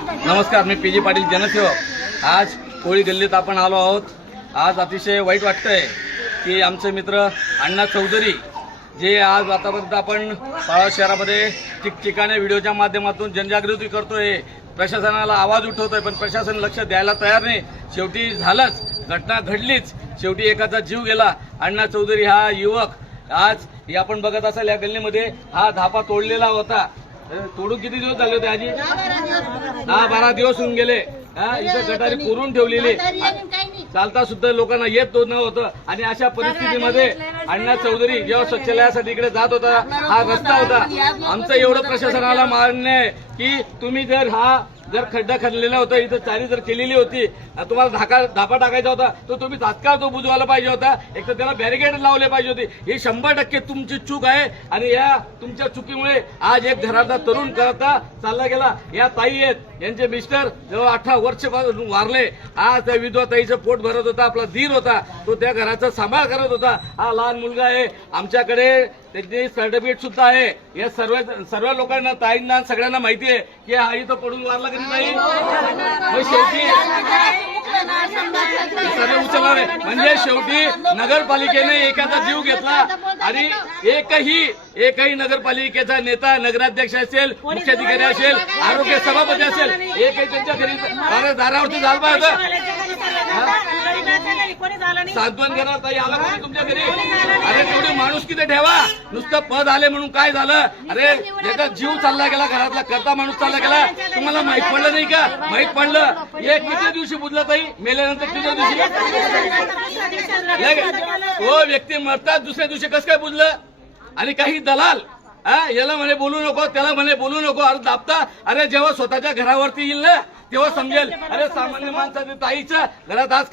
नमस्कार, मी पीजी पाटील जनसेवक। आज कोळी गल्लीत आपण आलो आहोत। आज अतिशय वाईट वाटतंय की आमचे मित्र अण्णा चौधरी जे आज आतापर्यंत आपण पाळा शहरामध्ये ठिकठिकाणी व्हिडिओच्या माध्यमातून जनजागृती करतोय, प्रशासनाला आवाज उठवतोय, पण प्रशासन लक्ष द्यायला तयार नाही। शेवटी झालंच, घटना घडलीच, शेवटी एकाचा जीव गेला। अण्णा चौधरी हा युवक आज आपण बघत असाल या गल्लीमध्ये हा धापा तोडलेला होता। तोडून किती दिवस झाले होते आजी? 10-12 दिवस होऊन गेले। इथं गटारी पुरून ठेवलेली, चालता सुद्धा लोकांना येत नव्हतं। आणि अशा परिस्थितीमध्ये अण्णा चौधरी जेव्हा स्वच्छालयासाठी इकडे जात होता, हा रस्ता होता। आमचं एवढं प्रशासनाला मान्य आहे की तुम्ही जर खड्डा खणलेला होता, इथं चारी जर केलेली होती, तुम्हाला धापा टाकायचा होता, तर तुम्ही तात्काळ तो बुजवायला पाहिजे होता। एक तर त्याला बॅरिकेड लावले पाहिजे होते। ही 100% तुमची चूक आहे आणि या तुमच्या चुकीमुळे आज एक घरातला तरुण करता चालला गेला। या ताई आहेत, यांचे मिस्टर जवळ 18 वर्ष वारले। आज त्या विधवा ताईचं पोट भरत होता, आपला धीर होता, तो त्या घराचा सांभाळ करत होता। हा लहान मुलगा आहे, आमच्याकडे त्याची सर्टिफिकेट सुद्धा आहे। या सर्व लोकांना, ताईंना, सगळ्यांना माहिती आहे की हा इथं पडून वारला की नाही। शेवटी सर्व उचलणार आहे, म्हणजे शेवटी नगरपालिकेने एखादा जीव घेतला आणि एकही नगरपालिकेचा नेता, नगराध्यक्ष असेल, मुख्याधिकारी असेल, आरोग्य सभापती असेल, एकही त्यांच्या घरी दारावरती झालं पाहिजे। सांत्वन करा, ताई आला कोणी तुमच्या घरी? अरे तेवढी माणूस किती ठेवा, नुसतं पद आले म्हणून काय झालं? अरे एका जीव चालला गेला, घरातला करता माणूस चालला गेला, तुम्हाला माहित पडलं नाही का? माहित पडलं, एक किती दिवशी बुजला ताई? मेल्यानंतर किती दिवशी? तो व्यक्ती मरतात दुसऱ्या दिवशी कसं काय बुजलं? आणि काही दलाल याला म्हणे बोलू नको, त्याला म्हणे बोलू नको, अरे दाबता। अरे जेव्हा स्वतःच्या घरावरती येईल ना तेव्हा समजेल। अरे सामान्य माणसाच्या ताईच्या घरात आज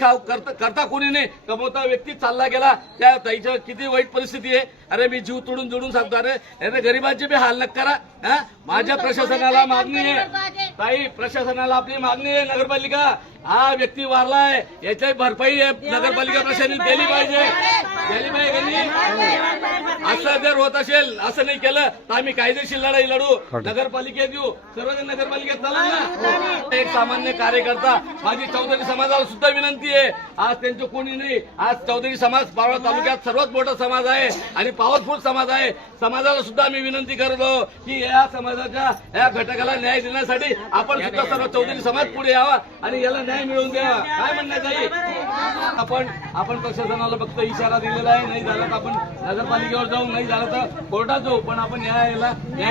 करता कोणी नाही, कमवता व्यक्ती चालला गेला, त्या ताईच्या किती वाईट परिस्थिती आहे। अरे मी जीव तोडून जोडून सांगतो, अरे गरिबांची बी हाल नका करा। माझ्या प्रशासनाला मागणी आहे ताई, प्रशासनाला आपली मागणी आहे, नगरपालिका हा व्यक्ती वारलाय, याची भरपाई नगरपालिका प्रशासनाने दिली पाहिजे। असं जर होत असेल, असं नाही केलं तर आम्ही कायदेशीर लढाई लढू, नगरपालिकेत येऊ, सर्वजण नगरपालिकेत चला ना। एक सामान्य कार्यकर्ता, माझी चौधरी समाजाला सुद्धा विनंती आहे, आज त्यांचं कोणी नाही। आज चौधरी समाज पारोळा तालुक्यात सर्वात मोठा समाज आहे आणि पॉवरफुल समाज आहे। समाजाला सुद्धा आम्ही विनंती करतो की या समाजाच्या या घटकाला न्याय देण्यासाठी आपण सुद्धा सर्व चौधरी समाज पुढे यावा आणि याला न्याय मिळवून द्यावा। काय म्हणण्यात येईल? आपण प्रशासनाला फक्त इशारा दिलेला आहे, नाही झालं तर आपण नगरपालिकेवर जाऊ, नाही झालं तर कोर्टात जाऊ, पण आपण न्याय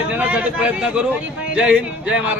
देण्यासाठी प्रयत्न करू। जय हिंद, जय महाराष्ट्र।